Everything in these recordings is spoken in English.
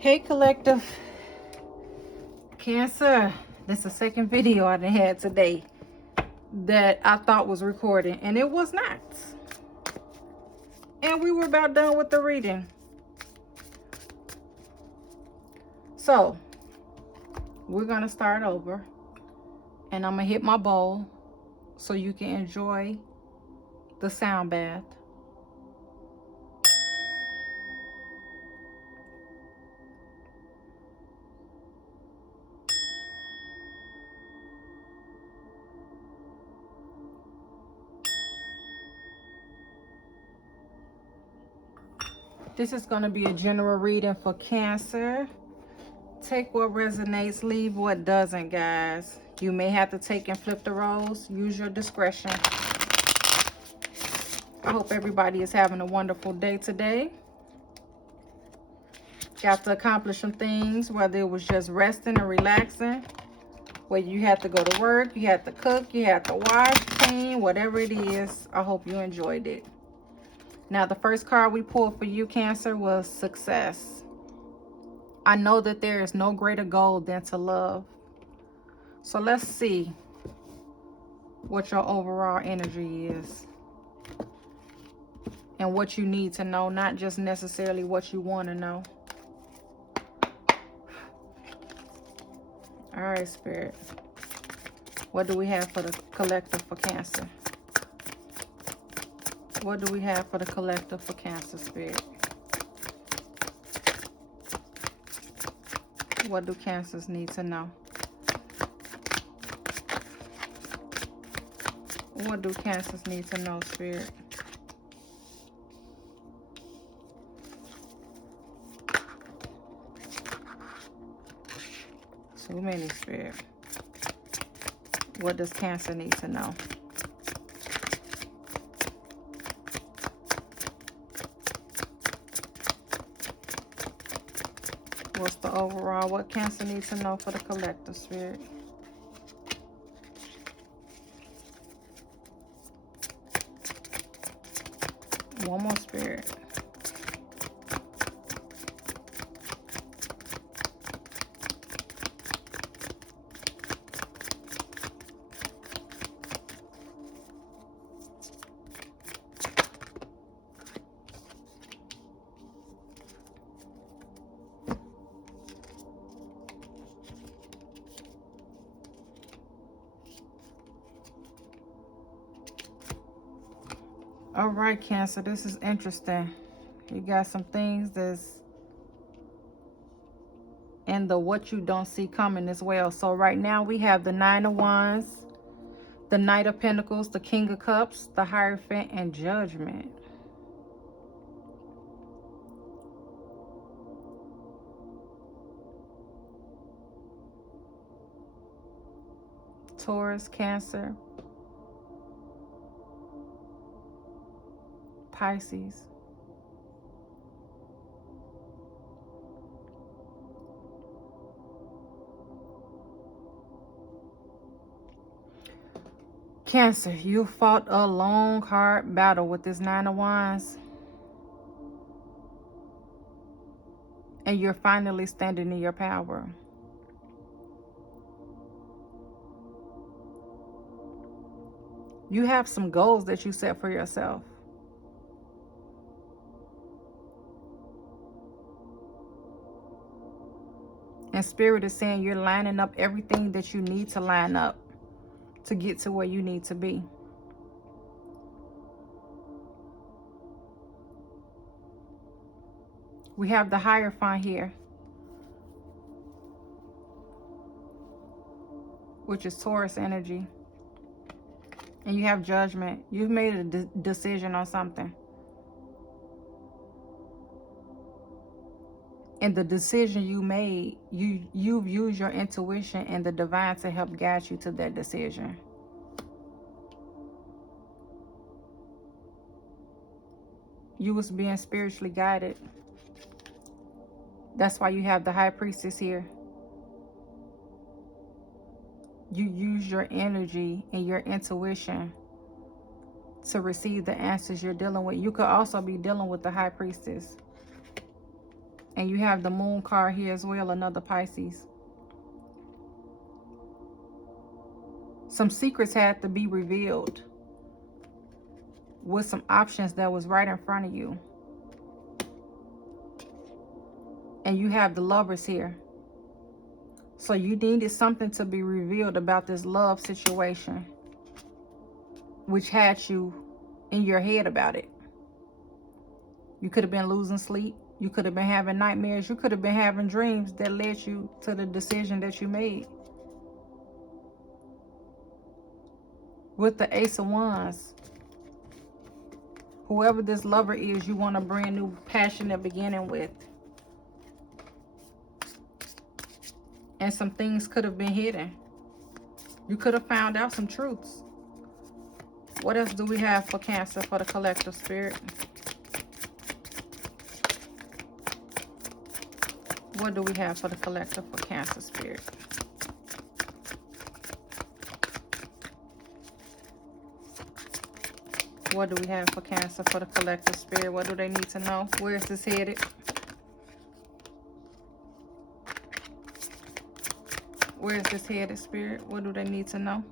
Hey collective Cancer, this is the second video I done had today that I thought was recording, and it was not. And we were about done with the reading. So we're gonna start over, and I'm gonna hit my bowl so you can enjoy the sound bath. This is going to be a general reading for Cancer. Take what resonates, leave what doesn't, guys. You may have to take and flip the roles. Use your discretion. I hope everybody is having a wonderful day today. Got to accomplish some things, whether it was just resting and relaxing, whether you had to go to work, you had to cook, you had to wash, clean, whatever it is. I hope you enjoyed it. Now, the first card we pulled for you, Cancer, was success. I know that there is no greater goal than to love. So let's see what your overall energy is and what you need to know, not just necessarily what you want to know. All right, Spirit. What do we have for the collective for Cancer? What do we have for the collective for Cancer, Spirit? What do Cancers need to know? What do Cancers need to know, Spirit? Too many, Spirit. What does Cancer need to know? What's the overall? What Cancer needs to know for the collective, Spirit? One more, Spirit. All right, Cancer, this is interesting. You got some things that's in the what you don't see coming as well. So right now we have the Nine of Wands, the Knight of Pentacles, the King of Cups, the Hierophant, and Judgment. Taurus, Cancer, Pisces. Cancer, you fought a long, hard battle with this Nine of Wands. And you're finally standing in your power. You have some goals that you set for yourself. And Spirit is saying you're lining up everything that you need to line up to get to where you need to be. We have the Hierophant here, which is Taurus energy. And you have Judgment. You've made a decision on something. And the decision you made, you've used your intuition and the divine to help guide you to that decision. You was being spiritually guided. That's why you have the High Priestess here. You use your energy and your intuition to receive the answers you're dealing with. You could also be dealing with the High Priestess. And you have the moon card here as well, another Pisces. Some secrets had to be revealed with some options that was right in front of you. And you have the Lovers here. So you needed something to be revealed about this love situation, which had you in your head about it. You could have been losing sleep. You could have been having nightmares. You could have been having dreams that led you to the decision that you made. With the Ace of Wands, whoever this lover is, you want a brand new passionate beginning with. And some things could have been hidden. You could have found out some truths. What else do we have for Cancer for the collective spirit? What do we have for the collective for Cancer spirit? What do we have for Cancer for the collective spirit? What do they need to know? Where is this headed? Where is this headed, spirit? What do they need to know?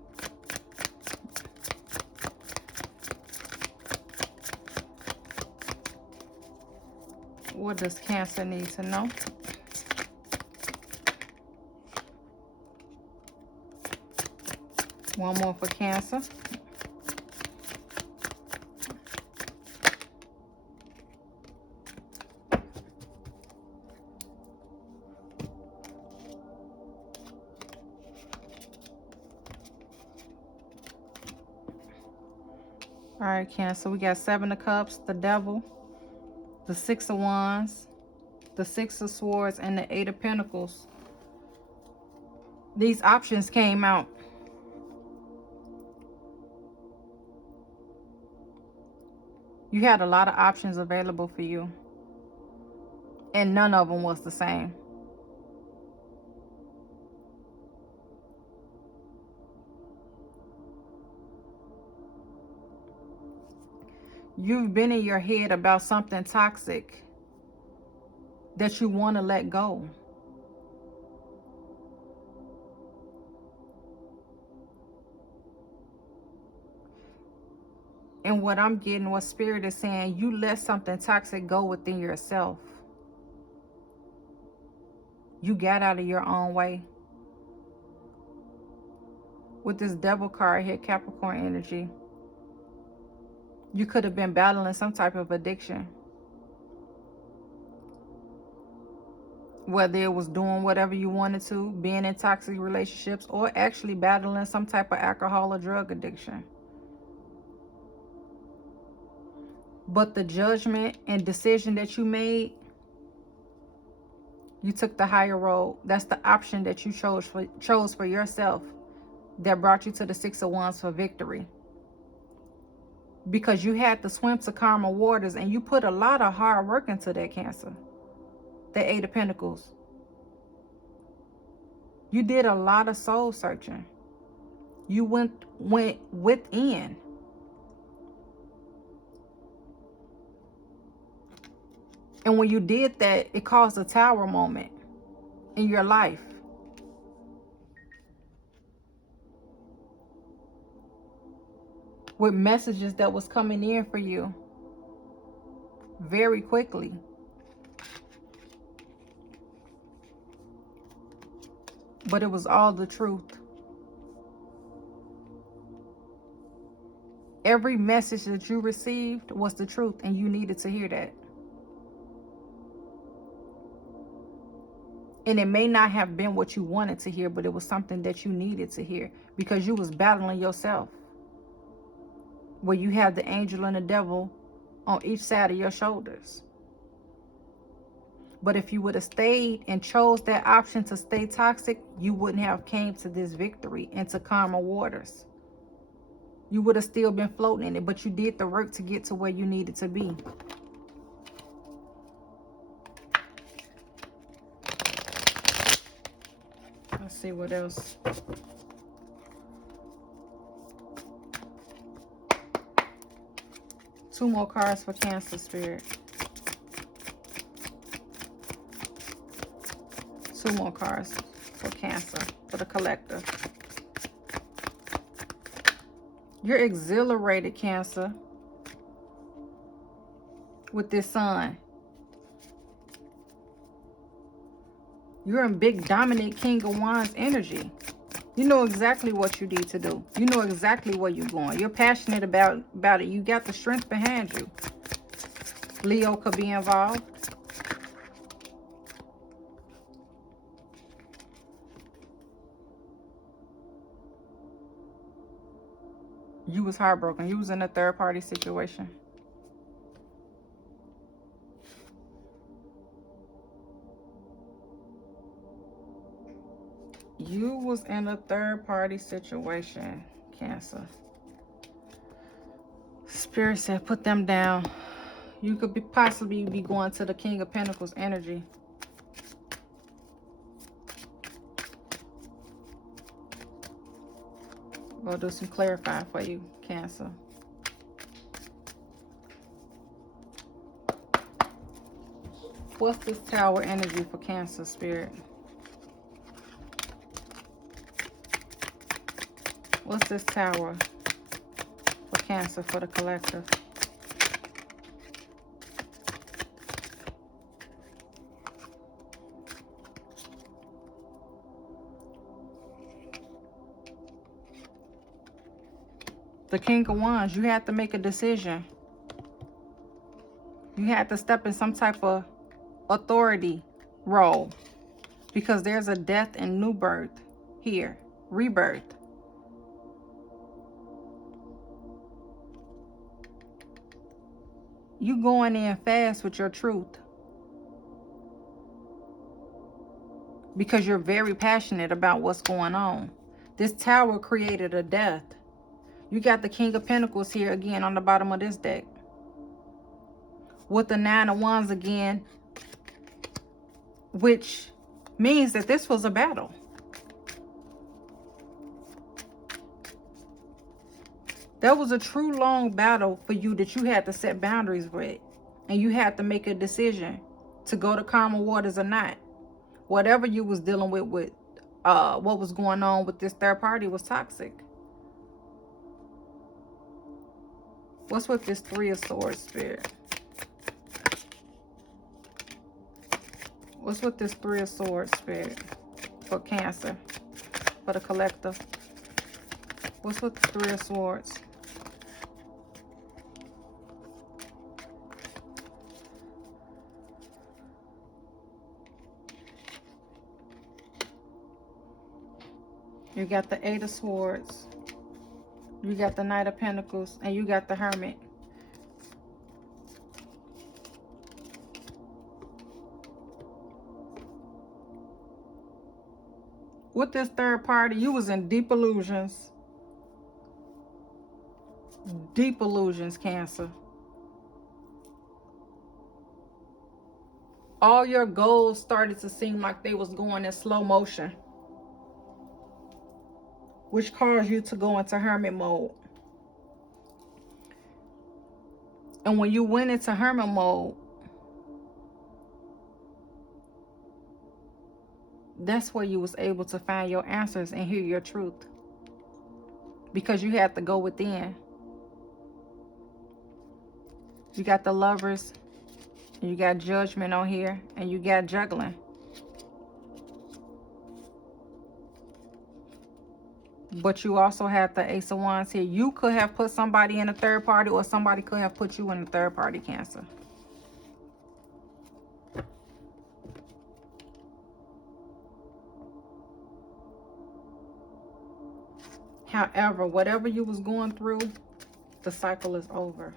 What does Cancer need to know? One more for Cancer. All right, Cancer, we got Seven of Cups, the Devil, the Six of Wands, the Six of Swords, and the Eight of Pentacles. These options came out. You had a lot of options available for you, and none of them was the same. You've been in your head about something toxic that you want to let go. And what I'm getting, what Spirit is saying, you let something toxic go within yourself. You got out of your own way. With this Devil card here, Capricorn energy, you could have been battling some type of addiction. Whether it was doing whatever you wanted to, being in toxic relationships, or actually battling some type of alcohol or drug addiction. But the judgment and decision that you made, you took the higher road. That's the option that you chose for yourself that brought you to the Six of Wands for victory. Because you had to swim to calmer waters, and you put a lot of hard work into that, Cancer. The Eight of Pentacles. You did a lot of soul searching. You went within. And when you did that, it caused a tower moment in your life. With messages that was coming in for you very quickly. But it was all the truth. Every message that you received was the truth, and you needed to hear that. And it may not have been what you wanted to hear, but it was something that you needed to hear, because you was battling yourself. Where you have the angel and the devil on each side of your shoulders. But if you would have stayed and chose that option to stay toxic, you wouldn't have came to this victory into calmer waters. You would have still been floating in it, but you did the work to get to where you needed to be. Let's see what else. Two more cards for Cancer, Spirit. 2 more cards for Cancer, for the collector. You're exhilarated, Cancer, with this Sun. You're in big, dominant King of Wands energy. You know exactly what you need to do. You know exactly where you're going. You're passionate about it. You got the strength behind you. Leo could be involved. You was heartbroken. You was in a third-party situation. You was in a third-party situation, Cancer. Spirit said, put them down. You could possibly be going to the King of Pentacles energy. We'll do some clarifying for you, Cancer. What's this Tower energy for Cancer, Spirit? What's this Tower for Cancer, for the collective? The King of Wands, you had to make a decision. You had to step in some type of authority role, because there's a death and new birth here, rebirth. You going in fast with your truth, because you're very passionate about what's going on. This Tower created a death. You got the King of Pentacles here again on the bottom of this deck, with the 9 of Wands again, which means that this was a battle. That was a true long battle for you that you had to set boundaries with. And you had to make a decision to go to calmer waters or not. Whatever you was dealing with what was going on with this third party was toxic. What's with this 3 of Swords, Spirit? What's with this 3 of Swords, Spirit, for Cancer, for the collective? What's with the 3 of Swords? You got the 8 of Swords. You got the Knight of Pentacles. And you got the Hermit. With this third party, you was in deep illusions. Deep illusions, Cancer. All your goals started to seem like they was going in slow motion, which caused you to go into hermit mode. And when you went into hermit mode, that's where you was able to find your answers and hear your truth. Because you had to go within. You got the Lovers, you got Judgment on here, and you got Juggling. But you also have the Ace of Wands here. You could have put somebody in a third party, or somebody could have put you in a third party, Cancer. However, whatever you was going through, the cycle is over.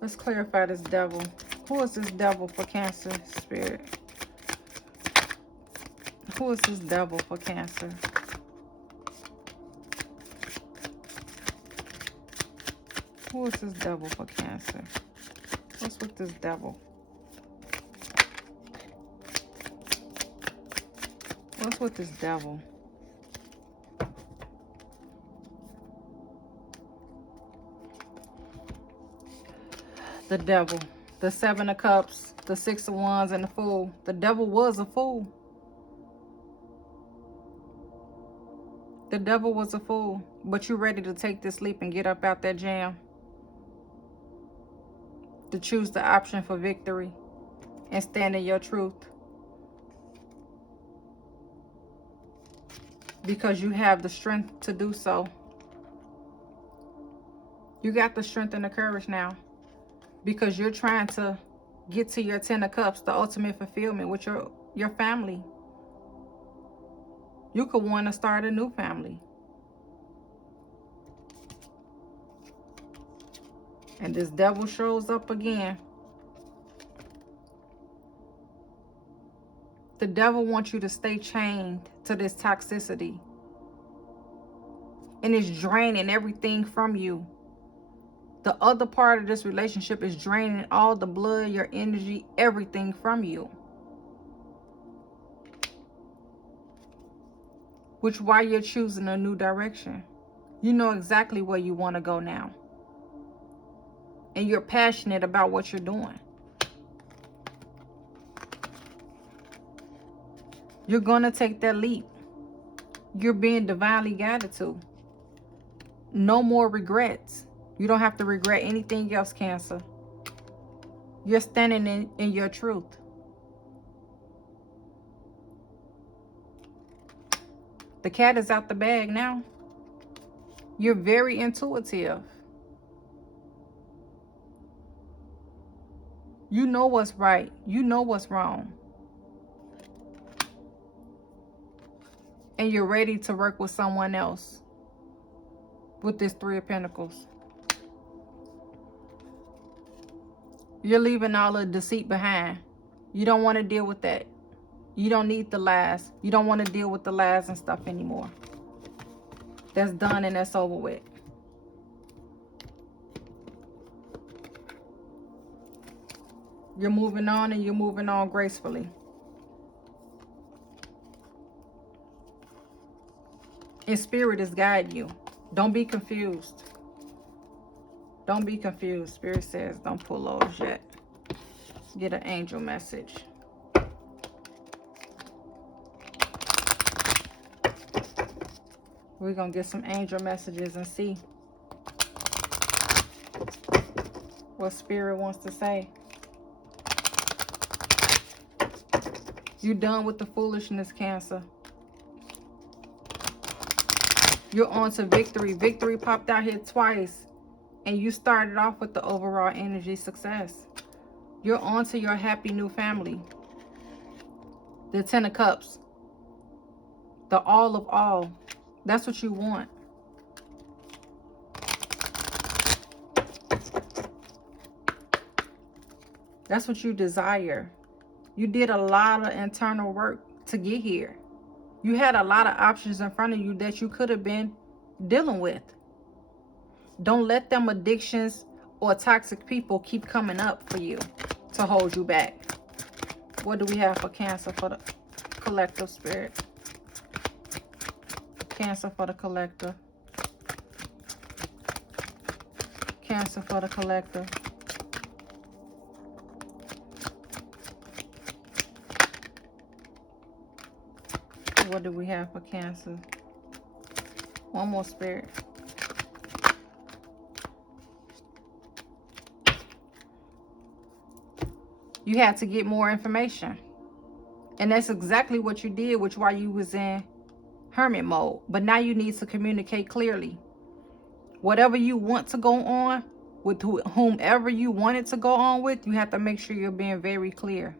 Let's clarify this Devil. Who is this Devil for Cancer, Spirit? Who is this Devil for Cancer? Who is this Devil for Cancer? What's with this Devil? What's with this Devil? The Devil. The Seven of Cups, the Six of Wands, and the Fool. The devil was a fool. The devil was a fool. But you're ready to take this leap and get up out that jam. To choose the option for victory and stand in your truth. Because you have the strength to do so. You got the strength and the courage now. Because you're trying to get to your 10 of Cups, the ultimate fulfillment with your family. You could want to start a new family. And this devil shows up again. The devil wants you to stay chained to this toxicity. And it's draining everything from you. The other part of this relationship is draining all the blood, your energy, everything from you. Which why you're choosing a new direction. You know exactly where you want to go now. And you're passionate about what you're doing. You're going to take that leap. You're being divinely guided to. No more regrets. You don't have to regret anything else, Cancer. You're standing in your truth. The cat is out the bag now. You're very intuitive. You know what's right. You know what's wrong. And you're ready to work with someone else. With this Three of Pentacles. You're leaving all the deceit behind. You don't want to deal with that. You don't need the lies. You don't want to deal with the lies and stuff anymore. That's done and that's over with. You're moving on and you're moving on gracefully. And Spirit is guiding you. Don't be confused. Don't be confused. Spirit says don't pull those yet. Get an angel message. We're going to get some angel messages and see what Spirit wants to say. You're done with the foolishness, Cancer. You're on to victory. Victory popped out here twice. And you started off with the overall energy success. You're on to your happy new family. The 10 of Cups. The all of all. That's what you want. That's what you desire. You did a lot of internal work to get here. You had a lot of options in front of you that you could have been dealing with. Don't let them addictions or toxic people keep coming up for you to hold you back. What do we have for Cancer for the collective, Spirit? Cancer for the collective. Cancer for the collective. What do we have for Cancer? One more, Spirit. You had to get more information. And that's exactly what you did, which why you was in hermit mode. But now you need to communicate clearly. Whatever you want to go on with whomever you want it to go on with, you have to make sure you're being very clear.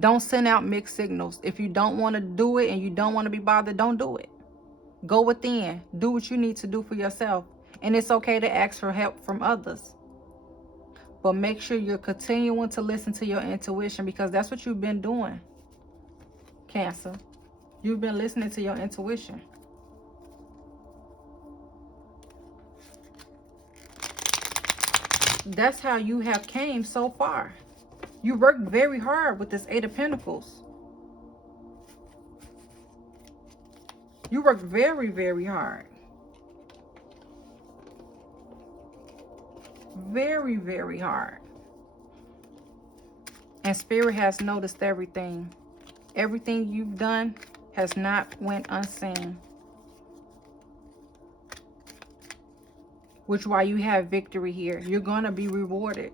Don't send out mixed signals. If you don't want to do it and you don't want to be bothered, don't do it. Go within. Do what you need to do for yourself. And it's okay to ask for help from others. But make sure you're continuing to listen to your intuition, because that's what you've been doing, Cancer. You've been listening to your intuition. That's how you have came so far. You worked very hard with this Eight of Pentacles. You worked very, very hard. Very, very hard. And Spirit has noticed everything. Everything you've done has not went unseen. Which why you have victory here. You're going to be rewarded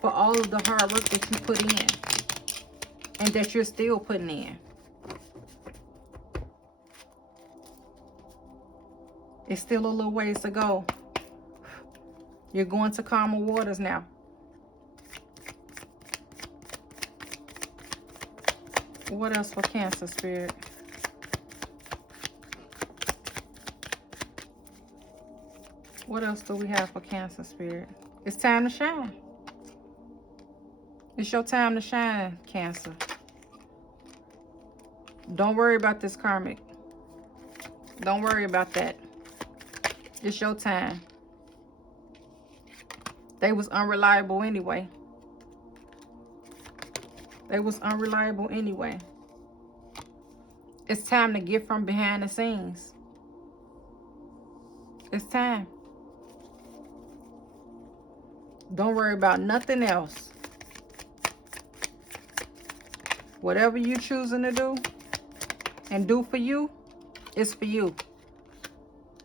for all of the hard work that you put in. And that you're still putting in. It's still a little ways to go. You're going to calmer waters now. What else for Cancer, Spirit? What else do we have for Cancer, Spirit? It's time to shine. It's your time to shine, Cancer. Don't worry about this karmic. Don't worry about that. It's your time. They was unreliable anyway. They was unreliable anyway. It's time to get from behind the scenes. It's time. Don't worry about nothing else. Whatever you choosing to do and do for you, it's for you.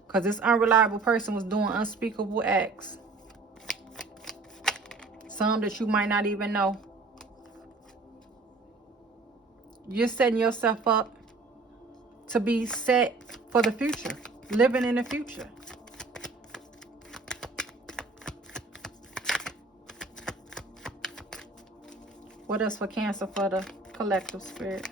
Because this unreliable person was doing unspeakable acts. Some that you might not even know. You're setting yourself up to be set for the future. Living in the future. What else for Cancer for the collective, Spirit?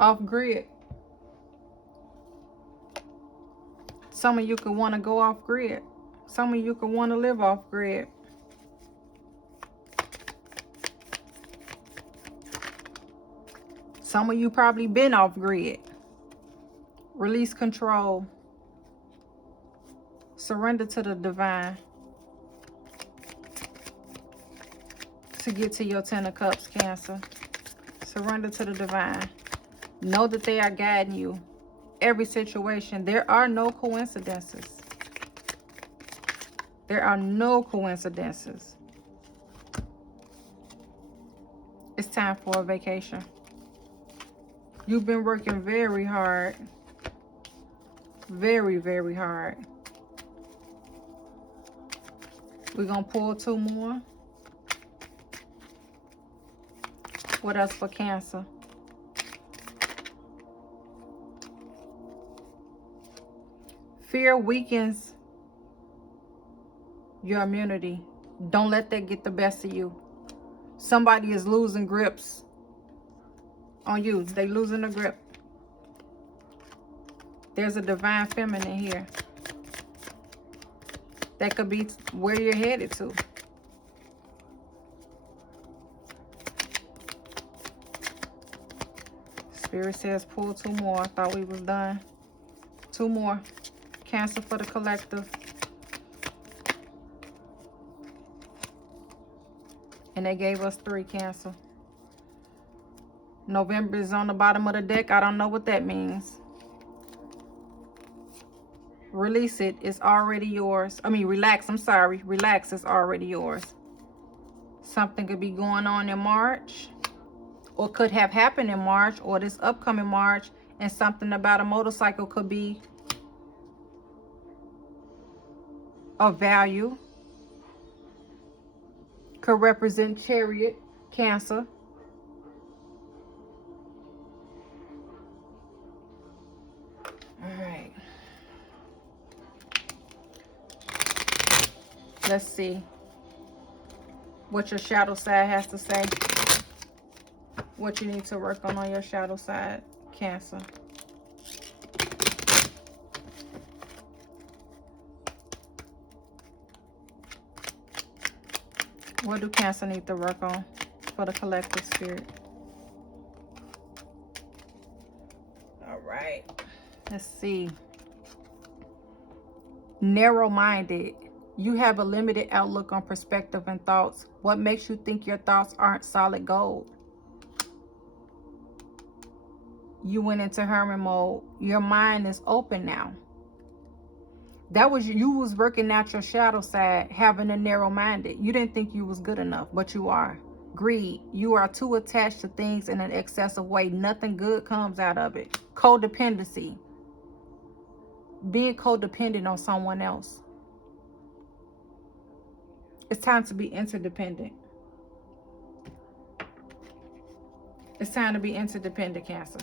Off grid. Some of you could want to go off grid. Some of you could want to live off grid. Some of you probably been off grid. Release control. Surrender to the divine. To get to your 10 of Cups, Cancer. Surrender to the divine. Know that they are guiding you. Every situation. There are no coincidences. There are no coincidences. It's time for a vacation. You've been working very hard. Very, very hard. We're going to pull 2 more. What else for Cancer? Fear weakens your immunity. Don't let that get the best of you. Somebody is losing grips on you. They losing the grip. There's a divine feminine here. That could be where you're headed to. Spirit says pull 2 more. I thought we was done. 2 more. Cancer for the collective. And they gave us 3, Cancer. November is on the bottom of the deck. I don't know what that means. Release it. It's already yours. I mean, relax. I'm sorry. Relax. It's already yours. Something could be going on in March. Or could have happened in March. Or this upcoming March. And something about a motorcycle could be of value. Could represent Chariot, Cancer. Alright. Let's see what your shadow side has to say. What you need to work on your shadow side, Cancer. What do Cancer need to work on for the collective, Spirit? All right. Let's see. Narrow-minded. You have a limited outlook on perspective and thoughts. What makes you think your thoughts aren't solid gold? You went into hermit mode. Your mind is open now. That was you was working out your shadow side, having a narrow minded. You didn't think you was good enough, but you are. Greed. You are too attached to things in an excessive way. Nothing good comes out of it. Codependency. Being codependent on someone else. It's time to be interdependent. It's time to be interdependent, Cancer.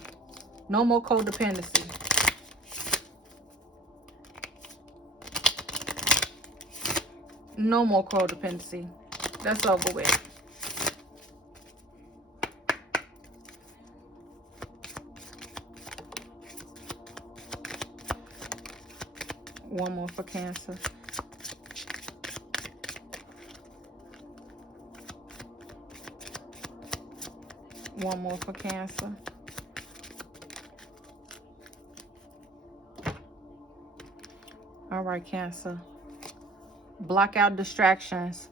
No more codependency. No more codependency. That's over with. One more for Cancer. One more for Cancer. All right, Cancer. Block out distractions.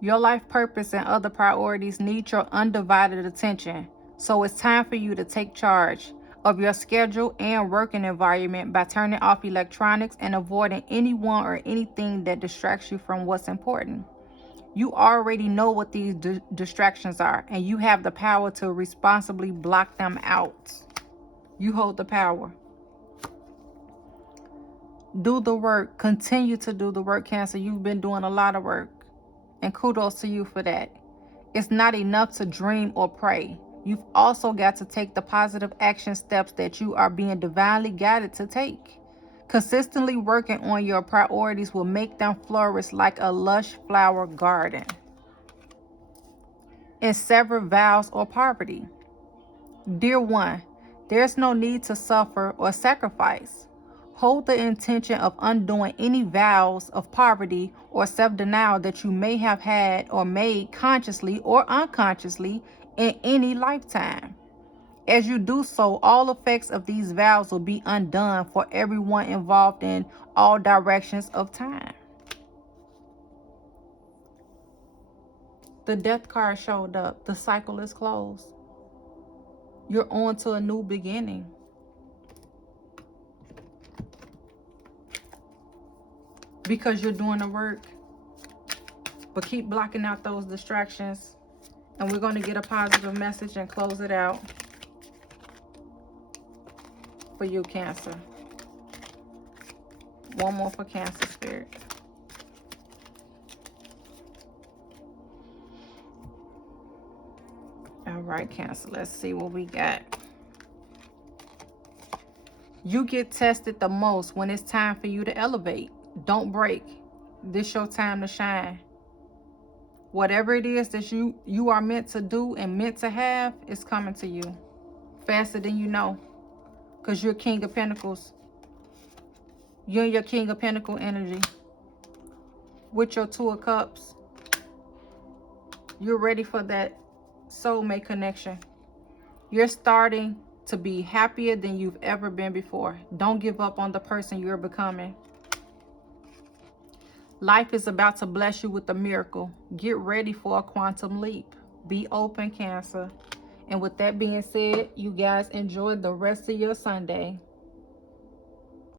Your life purpose and other priorities need your undivided attention. So it's time for you to take charge of your schedule and working environment by turning off electronics and avoiding anyone or anything that distracts you from what's important. You already know what these distractions are, and you have the power to responsibly block them out. You hold the power. Do the work. Continue to do the work, Cancer. You've been doing a lot of work, and kudos to you for that. It's not enough to dream or pray. You've also got to take the positive action steps that you are being divinely guided to take. Consistently working on your priorities will make them flourish like a lush flower garden. And sever vows or poverty. Dear one, there's no need to suffer or sacrifice. Hold the intention of undoing any vows of poverty or self-denial that you may have had or made consciously or unconsciously in any lifetime. As you do so, all effects of these vows will be undone for everyone involved in all directions of time. The death card showed up. The cycle is closed. You're on to a new beginning. Because you're doing the work. But keep blocking out those distractions. And we're going to get a positive message and close it out for you, Cancer. One more for Cancer, Spirit. All right, Cancer. Let's see what we got. You get tested the most when it's time for you to elevate. Don't break. This your time to shine. Whatever it is that you are meant to do and meant to have is coming to you faster than you know, because you're King of Pentacles. You're in your King of Pentacle energy with your Two of Cups. You're ready for that soulmate connection. You're starting to be happier than you've ever been before. Don't give up on the person you're becoming. Life is about to bless you with a miracle. Get ready for a quantum leap. Be open, Cancer. And with that being said, you guys enjoy the rest of your Sunday.